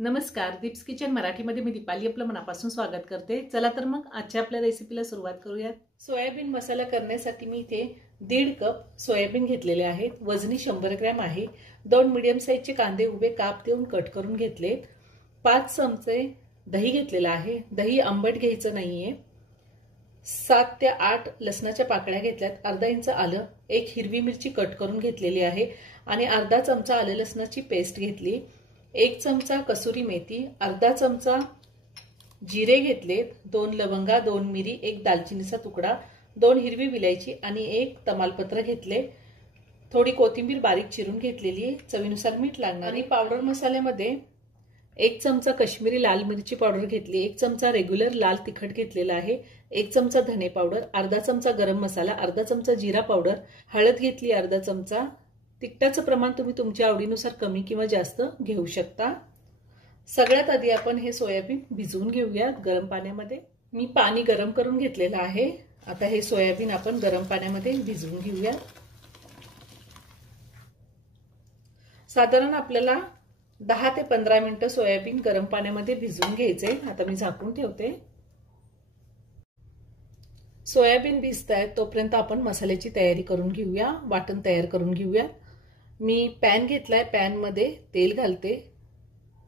नमस्कार, दीप्स किचन मराठीमध्ये मी दीपाली आपलं मनापासून स्वागत करते। चला तर मग आजच्या आपल्या रेसिपीला सुरुवात करूयात। सोयाबीन मसाला करण्यासाठी मी इथे 1.5 कप सोयाबीन घेतलेले आहेत। वजनी 100 ग्रॅम आहे। 2 मीडियम साइजचे कांदे उभे काप देऊन कट करून घेतलेत। 5 चमचे दही घेतलेला आहे। दही आंबट घ्यायचं नाहीये। 7 ते 8 लसणाच्या पाकळ्या घेतल्यात। अर्धा इंच आलं, एक हिरवी मिरची कट करून घेतलेली आहे आणि अर्धा चमचा आले लसणाची पेस्ट घेतली। 1 चमचा कसुरी मेथी, अर्धा चमचा जिरे घेतलेत, 2 लवंगा, 2 मिरी, 1 दालचिनीचा तुकडा, 2 हिरवी विलायची आणि 1 तमालपत्र घेतले। थोडी कोथिंबीर बारीक चिरून घेतलेली, चवीनुसार मीठ लागणार। आणि पावडर मसाल्यामध्ये 1 चमचा काश्मीरी लाल मिरची पावडर घेतली, 1 चमचा रेग्युलर लाल तिखट घेतलेला आहे, 1 चमचा धने पावडर, अर्धा चमचा गरम मसाला, अर्धा चमचा जिरा पावडर, हळद घेतली अर्धा चमचा। तिखटाचं प्रमाण तुम्ही तुमच्या आवडीनुसार कमी किंवा जास्त घेऊ शकता। सगळ्यात आधी आपण हे सोयाबीन भिजवून घेऊयात गरम पाण्यामध्ये। मी पाणी गरम करून घेतलेलं आहे। आता हे सोयाबीन आपण गरम पाण्यामध्ये भिजवून घेऊया। साधारण आपल्याला 10 ते 15 मिनिटं सोयाबीन गरम पाण्यामध्ये भिजवून घ्यायचे। आता मी झाकून ठेवते। सोयाबीन भिजतायत तोपर्यंत आपण मसाल्याची तयारी करून घेऊया, वाटण तयार करून घेऊया। मी पॅन घेतलाय, पॅन मध्ये तेल घालते।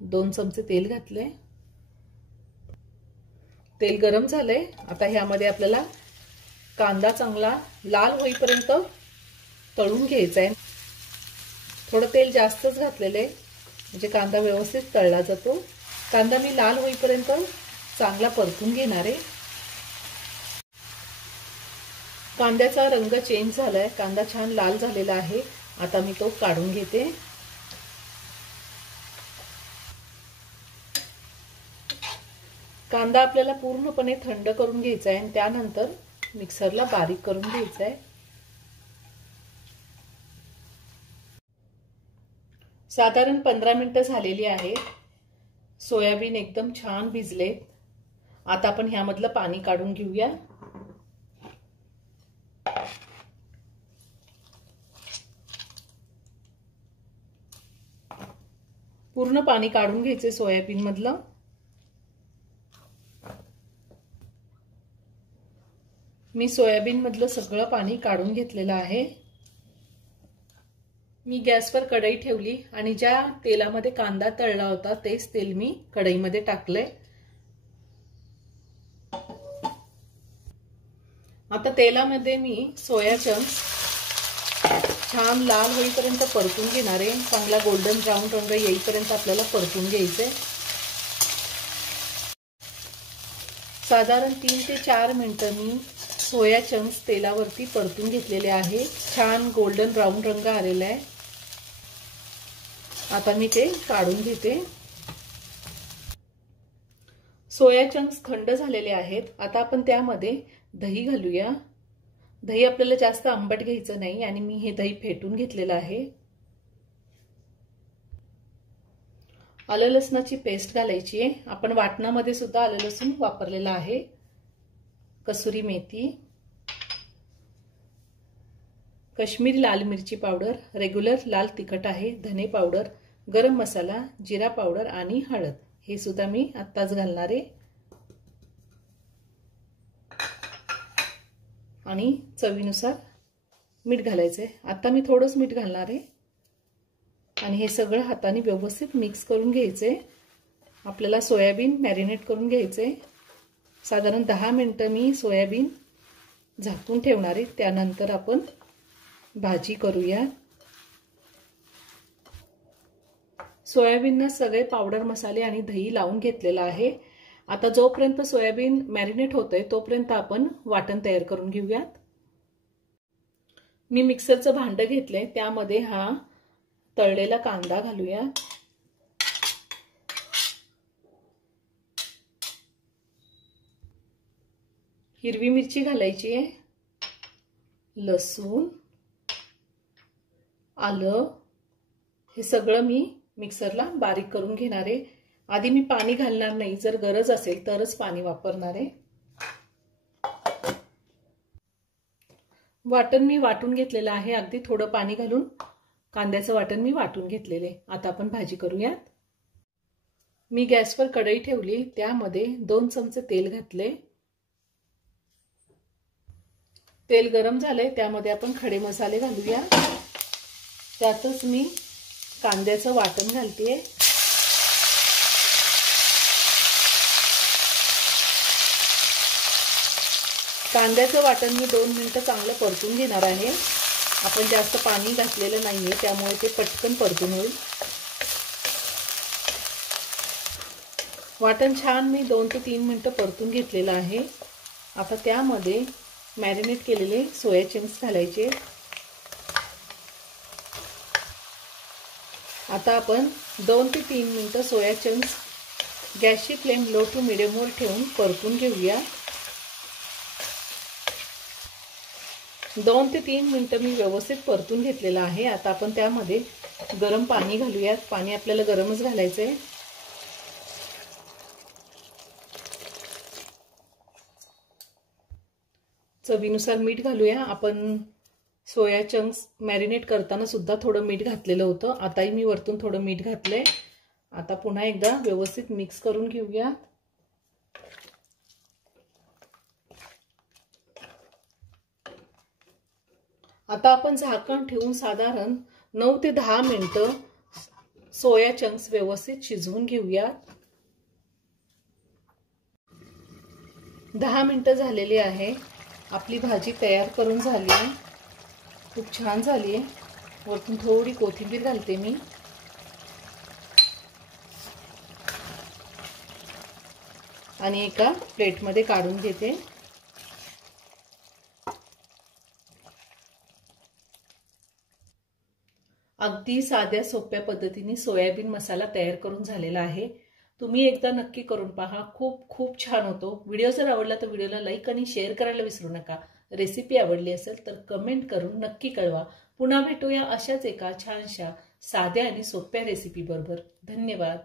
2 चमचे तेल घातले। तेल गरम झालंय। आता ह्यामध्ये आपल्याला कांदा चांगला लाल होईपर्यंत तळून घ्यायचा आहे। थोडं तेल जास्तच घातलेलं आहे म्हणजे कांदा व्यवस्थित तळला जातो। कांदा मी लाल होईपर्यंत चांगला परतून घेणार आहे। कांद्याचा रंग चेंज झालाय, कांदा छान लाल झालेला आहे। आता मी तो काढून घेते। कांदा आपल्याला पूर्णपणे थंड करून घ्यायचा आहे आणि त्यानंतर मिक्सरला बारीक करून घ्यायचा आहे। साधारण 15 मिनिटं झालेली आहे। सोयाबीन एकदम छान भिजले। आता आपण ह्यामधलं पाणी काढून घेऊया। पूर्ण पाणी काढून घ्यायचे सोयाबीन मधलं। मी सोयाबीन मधलं सगळं पाणी काढून घेतलेलं आहे। मी गॅसवर कढई ठेवली आणि ज्या तेलामध्ये कांदा तळला होता तेच तेल मी कढईमध्ये टाकले। आता तेलामध्ये मी सोया चंक्स छान लाल होईपर्यंत परतून घेणार आहे। चांगला गोल्डन ब्राऊन रंग येईपर्यंत आपल्याला परतून घ्यायचे। साधारण 3 ते 4 मिनिटं मी सोया चंक्स तेलावरती परतून घेतलेले आहे। छान गोल्डन ब्राऊन रंग आलेला आहे। आता मी ते काढून घेते। सोया चंक्स थंड झालेले आहेत। आता आपण त्यामध्ये दही घालूया। दही आपल्याला जास्त आंबट घ्यायचं नाही आणि मी हे दही फेटून घेतलेलं आहे। आलं लसणाची पेस्ट घालायची आहे। आपण वाटणामध्ये सुद्धा आलं लसूण वापरलेलं आहे। कसुरी मेथी, काश्मीरी लाल मिरची पावडर, रेग्युलर लाल तिखट आहे, धने पावडर, गरम मसाला, जिरा पावडर आणि हळद हे सुद्धा मी आत्ताच घालणार आहे। आणि चवीनुसार मीठ घालायचे। आता मी थोडंच मीठ घालणार आहे आणि हे सगळं हाताने व्यवस्थित मिक्स करून घ्यायचे। आपल्याला सोयाबीन मॅरिनेट करून घ्यायचे। साधारण 10 मिनिटं मी सोयाबीन झाकून ठेवणार आहे। त्यानंतर आपण भाजी करूया। सोयाबीनना सगळे पावडर मसाले आणि दही लावून घेतलेला आहे। आता जोपर्यंत सोयाबीन मॅरिनेट होतंय तोपर्यंत आपण वाटण तयार करून घेऊयात। मी मिक्सरचं भांडं घेतलंय, त्यामध्ये हा तळलेला कांदा घालूया। हिरवी मिरची घालायची आहे, लसूण, आलं हे सगळं मी मिक्सरला बारीक करून घेणार आहे। आधी मी पाणी घालणार नाही, जर गरज असेल तरच पाणी वापरणार आहे। वाटण मी वाटून घेतलेलं आहे। अगदी थोडं पाणी घालून कांद्याचं वाटण मी वाटून घेतलेले। आता आपण भाजी करूया। मी गॅसवर कढई ठेवली, त्यामध्ये 2 चमचे तेल घातले। तेल गरम झाले, त्यामध्ये आपण खडे मसाले घालूया। त्यातच मी कांद्याचं वाटण घालते। कांद्याचं वाटण मी 2 मिनिटं चांगलं परतून घेणार आहे। आपण जास्त पाणी घातलेलं नाहीये, त्यामुळे ते पटकन परतून होईल। वाटण छान मी 2 ते 3 मिनिटं परतून घेतलेलं आहे। आता त्यामध्ये मॅरिनेट केलेले सोया चंक्स घालायचे। आता आपण 2 ते 3 मिनिटं सोया चंक्स गॅसची फ्लेम लो टू मीडियम वर ठेवून परतून घेऊया। 2 ते 3 मिनिटं मी व्यवस्थित परतून घेतलेलं आहे। आता आपण त्यामध्ये गरम पाणी घालूयात। पाणी आपल्याला गरमच घालायचंय। चवीनुसार मीठ घालूया। आपण सोया चंक्स मॅरिनेट करताना सुद्धा थोडं मीठ घातलेलं होतं, आताही मी वरतून थोडं मीठ घातलंय। आता पुन्हा एकदा व्यवस्थित मिक्स करून घेऊया। आता आपण झाकण ठेवून साधारण 9 ते 10 मिनिटं सोया चंक्स व्यवस्थित शिजवून घेऊया। 10 मिनिटं झालेली आहे। आपली भाजी तयार करून झाली आहे, खूप छान झाली आहे। वरतून थोडी कोथिंबीर घालते मी। आणि एका प्लेटमध्ये काढून घेते। अगदी साध्या सोप्या पद्धतीने सोयाबीन मसाला तयार करून झालेला आहे। तुम्ही एकदा नक्की करून पहा, खूप खूप छान होतो। व्हिडिओ जर आवडला तर व्हिडिओला लाईक आणि शेअर करायला विसरू नका। रेसिपी आवडली असेल तर कमेंट करून नक्की कळवा। पुन्हा भेटूया अशाच एका छानशा साध्या आणि सोप्या रेसिपी बरोबर। धन्यवाद।